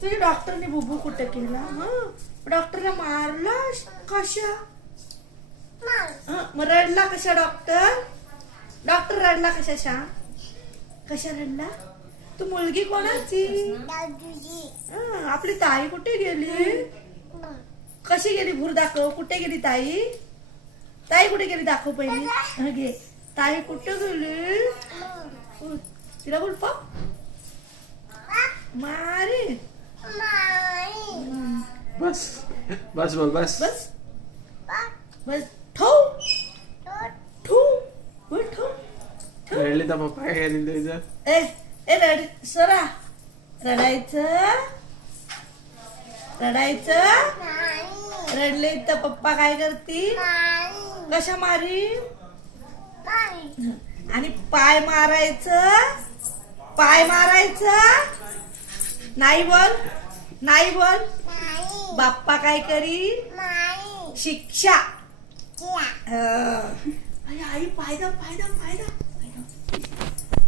तुझ्या डॉक्टरने बुबू कुठे केला? डॉक्टरला मारला कशा? मग रडला कशा डॉक्टर? डॉक्टर रडला कशा? सांग कशा रडला? तू मुलगी कोणाची? आपली ताई कुठे गेली? कशी गेली? भूर दाखव. कुठे गेली ताई? ताई कुठे गेली? दाखव पहिली. घे. ताई कुठे गेली? तिला बोल पप मारी. बस बस बोल बस बस बस. ठो ठो बोल ठो. रडली तर पप्पा काय करेल तुझं? ए रड सोरा. रडायचं रडायचं. रडले तर पप्पा काय करतील? कशा मारी? आणि पाय मारायचं. पाय मारायचं. नाही बोल. नाही बोल. बाप्पा काय करील? शिक्षा. आई पायदा पायदा पायदा